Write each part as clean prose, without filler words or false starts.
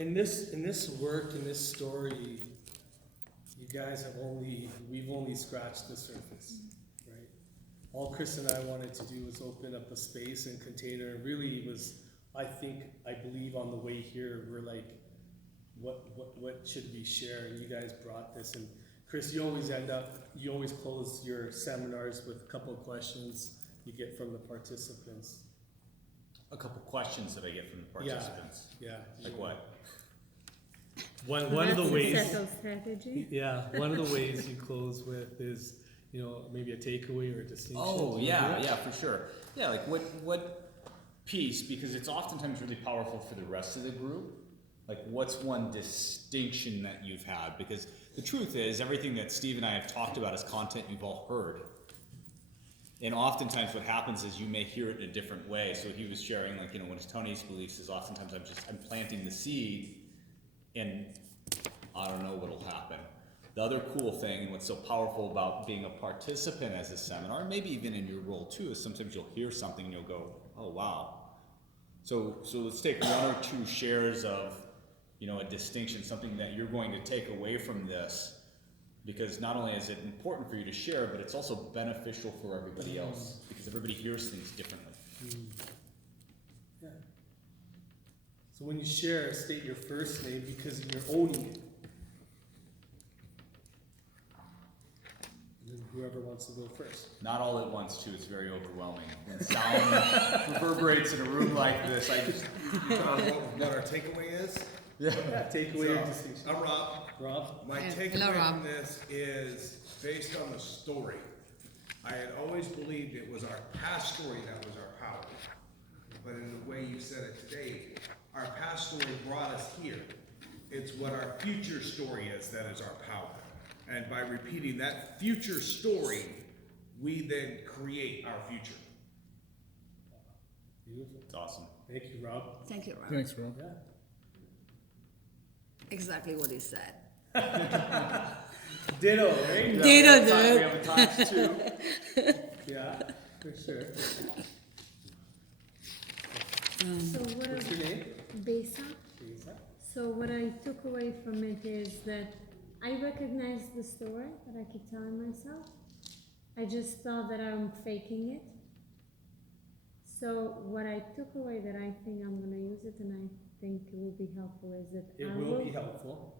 In this work, in this story, you guys we've only scratched the surface, right? All Chris and I wanted to do was open up a space and container, and really it was, I believe on the way here, we're like, what should we share? And you guys brought this, and Chris, you always close your seminars with a couple of questions you get from the participants. A couple questions that I get from the participants. Yeah. Like what? One of the ways. Settle strategy. Yeah, one of the ways you close with is, maybe a takeaway or a distinction. Oh, yeah, for sure. Yeah, like what piece, because it's oftentimes really powerful for the rest of the group. Like, what's one distinction that you've had? Because the truth is, everything that Steve and I have talked about is content you've all heard. And oftentimes what happens is you may hear it in a different way. So he was sharing, like, one of Tony's beliefs is oftentimes I'm planting the seed and I don't know what'll happen. The other cool thing and what's so powerful about being a participant as a seminar, maybe even in your role too, is sometimes you'll hear something and you'll go, oh wow. So let's take one or two shares of, a distinction, something that you're going to take away from this, because not only is it important for you to share, but it's also beneficial for everybody else, because everybody hears things differently. Yeah. So when you share, state your first name because you're owning it. And then whoever wants to go first. Not all at once too, it's very overwhelming. When sound reverberates in a room like this, I just... You know what our takeaway is? Yeah, takeaway or distinction. I'm Rob. Rob? My Hello, takeaway Rob. from this is based on the story. I had always believed it was our past story that was our power. But in the way you said it today, our past story brought us here. It's what our future story is that is our power. And by repeating that future story, we then create our future. Beautiful. It's awesome. Thank you, Rob. Thank you, Rob. Thanks, Rob. Yeah. Exactly what he said. Ditto, right? Ditto, We dude. have a times two. Yeah, for sure. So what What's your name? Besa. Lisa. So what I took away from it is that I recognized the story that I keep telling myself. I just thought that I'm faking it. So what I took away that I think I'm gonna use it and I think it will be helpful is that It will be helpful.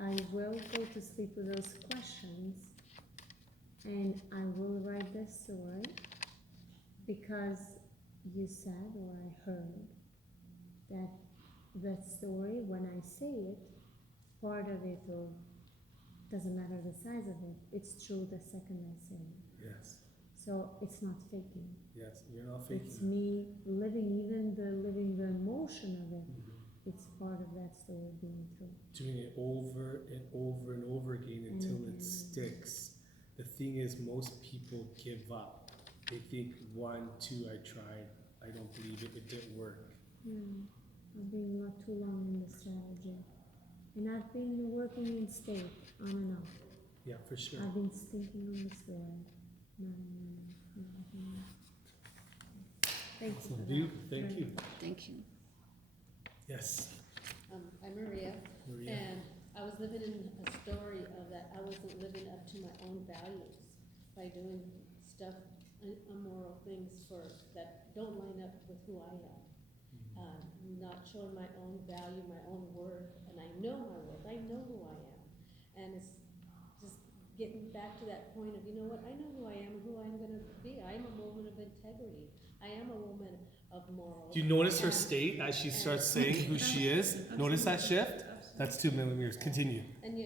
I will go to sleep with those questions and I will write this story because you said or I heard that story, when I say it, part of it or doesn't matter the size of it, it's true the second I say it. Yes. So it's not faking. Yes, you're not faking. It's me living the emotion of it. It's part of that story being true. Doing it over and over and over again until it sticks. The thing is, most people give up. They think 1, 2, I tried, I don't believe it, it didn't work. I've been not too long in the strategy. And I've been working in state on and off. Yeah, for sure. I've been stinking on the story. Thank you for that. Thank you. Thank you. Yes, I'm Maria, Maria. and I was living in a story of that I wasn't living up to my own values by doing stuff, immoral things that don't line up with who I am. Not showing my own value, my own worth, and I know my worth, I know who I am. And it's just getting back to that point of, you know what, I know who I am and who I'm gonna be. I am a woman of integrity. I am a woman of morals. Do you notice her state as she starts saying who she is? Notice that shift? That's 2 millimeters. Continue. And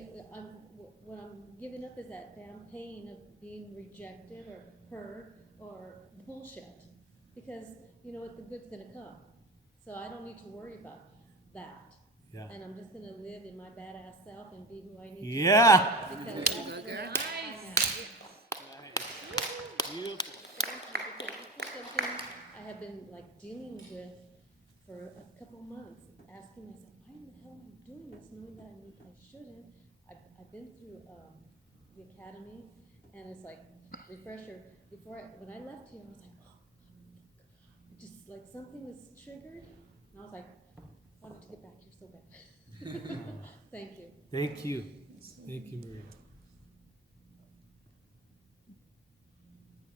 what I'm giving up is that damn pain of being rejected or hurt or bullshit. Because you know what, the good's gonna come. So I don't need to worry about that. Yeah. And I'm just gonna live in my badass self and be who I need to be. Yeah. Because that's who I am. Beautiful. This is something I have been like dealing with for a couple months, asking myself, why in the hell am I doing this, knowing that I shouldn't. I've been through the academy, and it's like refresher. When I left here, I was like, oh, just like something was triggered, and I was like, wanted to get back here so bad. Thank you. Thank you. Thank you, Maria.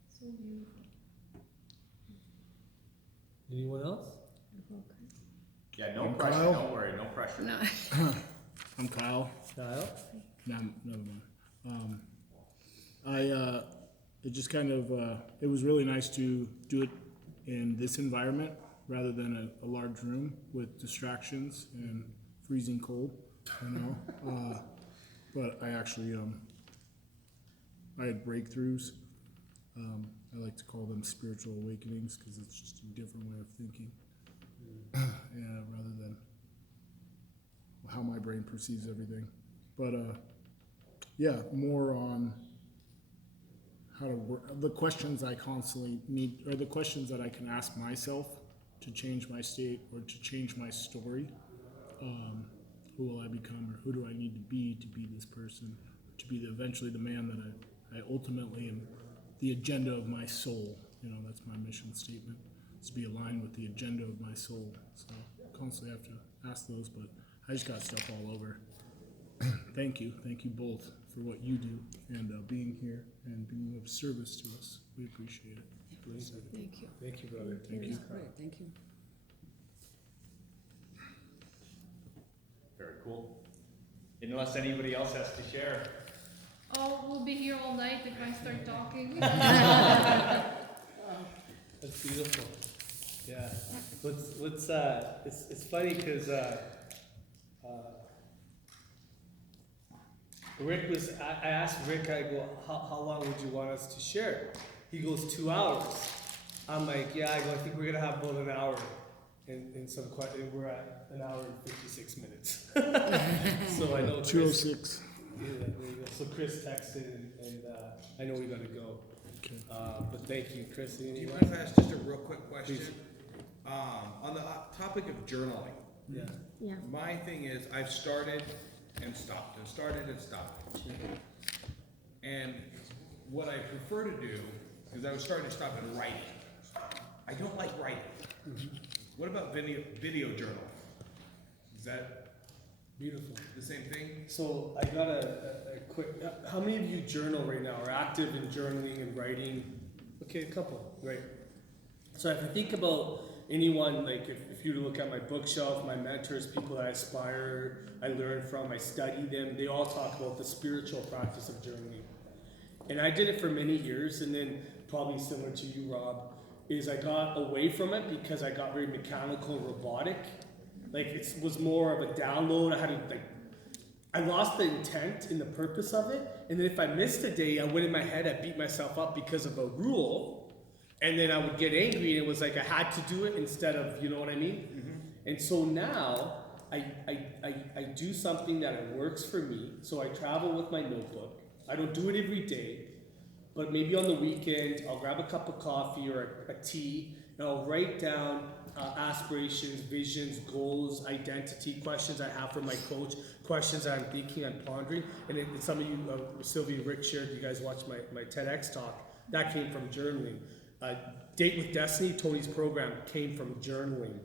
So beautiful. Anyone else? Yeah, no I'm pressure, Kyle. don't worry, no pressure. No, I'm Kyle. Kyle? No, never mind. It just kind of, it was really nice to do it in this environment rather than a large room with distractions and freezing cold, you know? But I actually, I had breakthroughs. I like to call them spiritual awakenings because it's just a different way of thinking. Yeah, rather than how my brain perceives everything. But yeah, more on how to work. The questions I constantly need, or the questions that I can ask myself to change my state or to change my story. Who will I become, or who do I need to be this person, to be eventually the man that I ultimately am, the agenda of my soul. You know, that's my mission statement, is to be aligned with the agenda of my soul. So constantly have to ask those, but I just got stuff all over. Thank you both for what you do and being here and being of service to us. We appreciate it. thank you. Thank you, brother. Thank you. Great, thank you. Very cool. Unless anybody else has to share. Oh, we'll be here all night if I start talking. That's beautiful. Yeah. It's funny because Rick was, I asked Rick, I go, how long would you want us to share? He goes, 2 hours. I'm like, yeah, I go, I think we're gonna have about an hour in some we're at an hour and 56 minutes. So I know Chris, 206. yeah, there you go. So Chris texted and I know we gotta go. Okay. But thank you, Chris. Do you Anyone? mind if I ask just a real quick question? Please. On the topic of journaling, Yeah. Yeah. my thing is I've started and stopped and started and stopped. And what I prefer to do is I was starting to stop and writing. I don't like writing. What about video journal? Is that Beautiful. the same thing? So I got a quick. How many of you journal right now? Are active in journaling and writing? Okay, a couple. Right. So if you think about anyone, like if you look at my bookshelf, my mentors, people that I aspire, I learn from, I study them. They all talk about the spiritual practice of journaling. And I did it for many years, and then probably similar to you, Rob, is I got away from it because I got very mechanical and robotic. Like it was more of a download. I lost the intent and the purpose of it. And then if I missed a day, I went in my head, I beat myself up because of a rule. And then I would get angry, and it was like I had to do it instead of, you know what I mean? Mm-hmm. And so now I do something that works for me. So I travel with my notebook. I don't do it every day, but maybe on the weekend, I'll grab a cup of coffee or a tea, and I'll write down aspirations, visions, goals, identity, questions I have for my coach, questions that I'm thinking, I'm pondering. And some of you, Sylvia, Rick shared, you guys watched my TEDx talk. That came from journaling. Date with Destiny, Tony's program, came from journaling.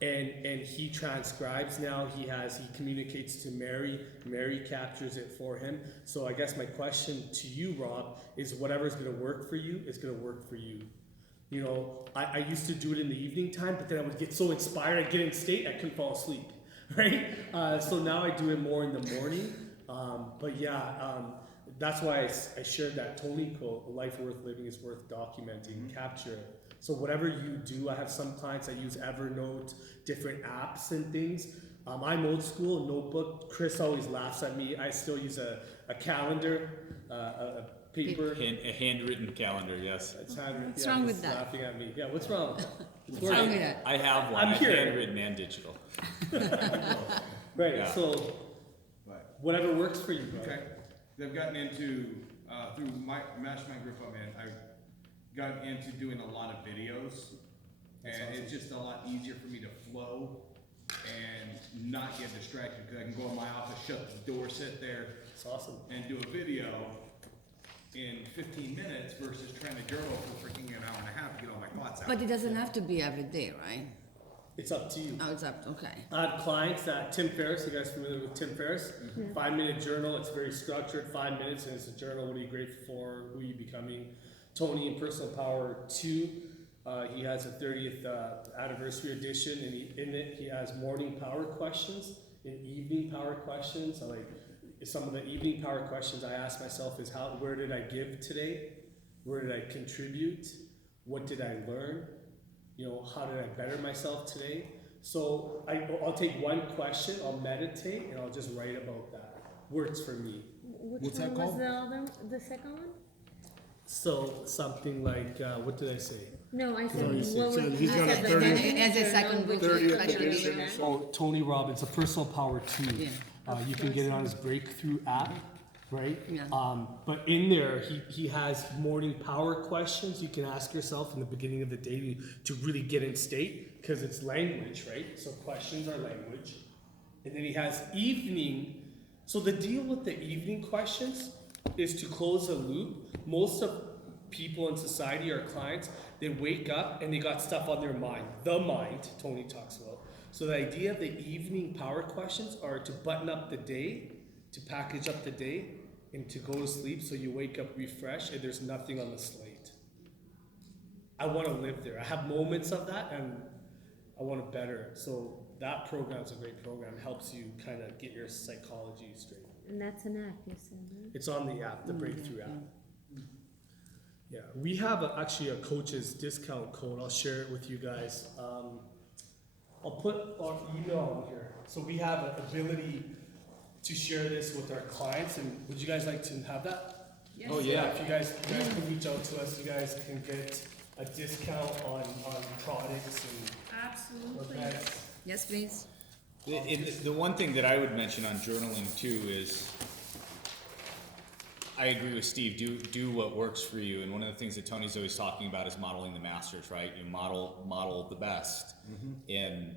And he transcribes now, he communicates to Mary captures it for him. So I guess my question to you, Rob, is whatever's gonna work for you is gonna work for you. You know, I used to do it in the evening time, but then I would get so inspired, I'd get in state, I couldn't fall asleep, right? So now I do it more in the morning. But yeah, that's why I shared that Tony quote, "A life worth living is worth documenting," capture it. So whatever you do, I have some clients that use Evernote, different apps and things. I'm old school, notebook. Chris always laughs at me. I still use a calendar, a paper. A handwritten calendar, yes. It's handwritten. What's Yeah, wrong he's with that? Laughing at me. Yeah, what's wrong? It's What's wrong with working. that? I have one. I'm I have here. handwritten and digital. Right. Yeah. So But, whatever works for you. Bro. okay. I've gotten into, through my mastermind group I'm in, I've gotten into doing a lot of videos. That's And awesome. it's just a lot easier for me to flow and not get distracted, because I can go in my office, shut the door, sit there, It's awesome. and do a video in 15 minutes versus trying to journal for freaking an hour and a half to get all my thoughts out. But it doesn't have to be every day, right? It's up to you. Oh, it's up, okay. I had clients that Tim Ferriss, you guys familiar with Tim Ferriss? 5-minute journal, it's very structured, 5 minutes, and it's a journal. What are you grateful for? Who are you becoming? Tony in Personal Power 2, he has a 30th anniversary edition, and in it he has morning power questions and evening power questions. So like some of the evening power questions I ask myself is where did I give today? Where did I contribute? What did I learn? You know, how did I better myself today? So I'll take one question, I'll meditate, and I'll just write about that. Works for me. Which What's one that was called? the second one? So something like, what did I say? No, I said, No, you what said was he's got a the 30 morning as a journal, second book, which is 30th like a edition leader. Oh, Tony Robbins, a Personal Power 2. Yeah. You can get it on his Breakthrough app, right? Yeah. But in there, he has morning power questions you can ask yourself in the beginning of the day to really get in state, because it's language, right? So questions are language. And then he has evening. So the deal with the evening questions is to close a loop. Most of people in society, our clients, they wake up and they got stuff on their mind. The mind, Tony talks about. So the idea of the evening power questions are to button up the day, to package up the day, and to go to sleep so you wake up refreshed and there's nothing on the slate. I want to live there. I have moments of that and I want to better. So that program is a great program. It helps you kind of get your psychology straight. And that's an app, you said, right? It's on the app, the Breakthrough app. Yeah, we have actually a coach's discount code. I'll share it with you guys. I'll put our email on here. So we have an ability to share this with our clients. And would you guys like to have that? Yes. Oh, yeah. If you guys can reach out to us, you guys can get a discount on products and Absolutely. events. Yes, please. The one thing that I would mention on journaling too is, I agree with Steve. Do what works for you. And one of the things that Tony's always talking about is modeling the masters, right? You model the best. And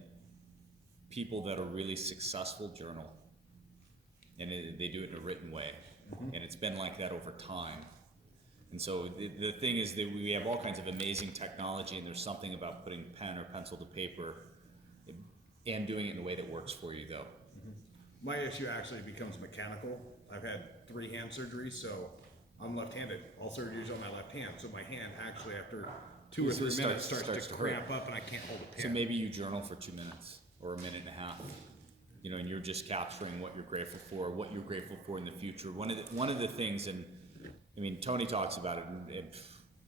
people that are really successful journal, and they do it in a written way, and it's been like that over time. And so the thing is that we have all kinds of amazing technology, and there's something about putting pen or pencil to paper and doing it in a way that works for you, though. My issue actually becomes mechanical. I've had 3 hand surgeries, so I'm left-handed. All surgeries on my left hand, so my hand actually after 2 or 3 Usually minutes starts starts to to hurt. cramp up and I can't hold a So pen. maybe you journal for 2 minutes or a minute and a half, you know, and you're just capturing what you're grateful for, what you're grateful for in the future. One of the things, and I mean, Tony talks about it, and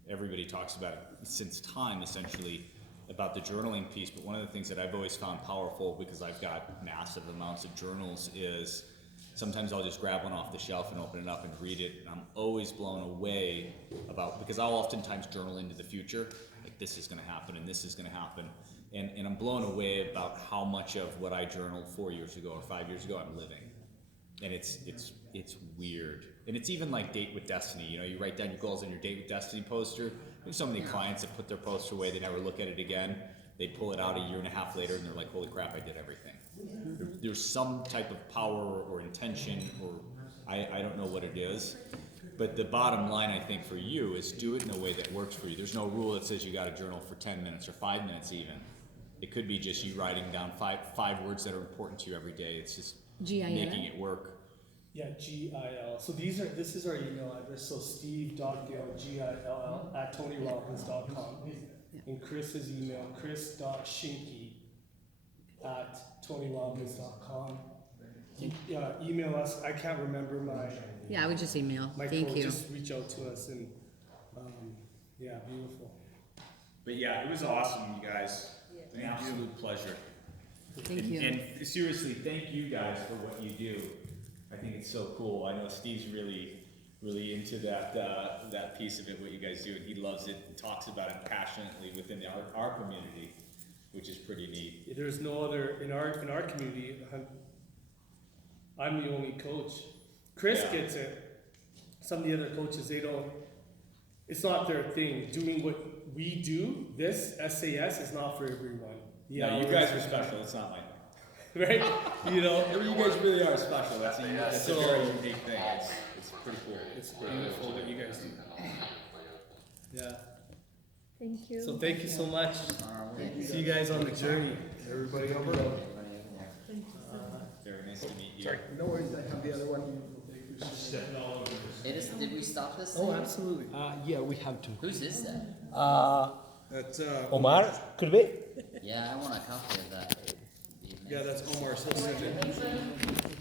everybody talks about it since time, essentially, about the journaling piece. But one of the things that I've always found powerful, because I've got massive amounts of journals, is sometimes I'll just grab one off the shelf and open it up and read it, and I'm always blown away because I'll oftentimes journal into the future, like this is gonna happen and this is gonna happen, and I'm blown away about how much of what I journaled 4 years ago or 5 years ago I'm living. And it's weird. And it's even like Date with Destiny, you know, you write down your goals on your Date with Destiny poster. There's so many clients that put their poster away, they never look at it again. They pull it out a year and a half later and they're like, holy crap, I did everything. There's some type of power or intention, or I don't know what it is. But the bottom line, I think, for you is do it in a way that works for you. There's no rule that says you gotta journal for 10 minutes or 5 minutes even. It could be just you writing down five words that are important to you every day. It's just GIL? making it work. Yeah, GIL. So this is our email address. So steve.gill, GILL, at tonyrobbins.com. And Chris's email, chris.shinky at tonyrobbins.com. Email us. I can't remember Yeah, I would just email. my Thank code. you. Just reach out to us and yeah, beautiful. But yeah, it was awesome, you guys. An absolute pleasure. Thank you. And seriously, thank you guys for what you do. I think it's so cool. I know Steve's really into that piece of it, what you guys do, and he loves it and talks about it passionately within our community, which is pretty neat. There's no other in our community. I'm the only coach. Chris Yeah. gets it. Some of the other coaches, they don't. It's not their thing. Doing what we do, this SAS is not for everyone. Yeah, you guys are special. It's not like right? You know, you guys really are special. That's a So- very unique thing. It's pretty cool. it's beautiful what you guys do. Yeah. Thank you. So thank you so much. See you guys on the journey. Everybody over? Thank you so much. Very nice to meet you. No worries, I have the other one. Did we stop this Oh, thing? absolutely. Yeah, we have to. Whose is that? That's, Omar, could be? Yeah, I want a copy of that. yeah, that's Omar, so send it.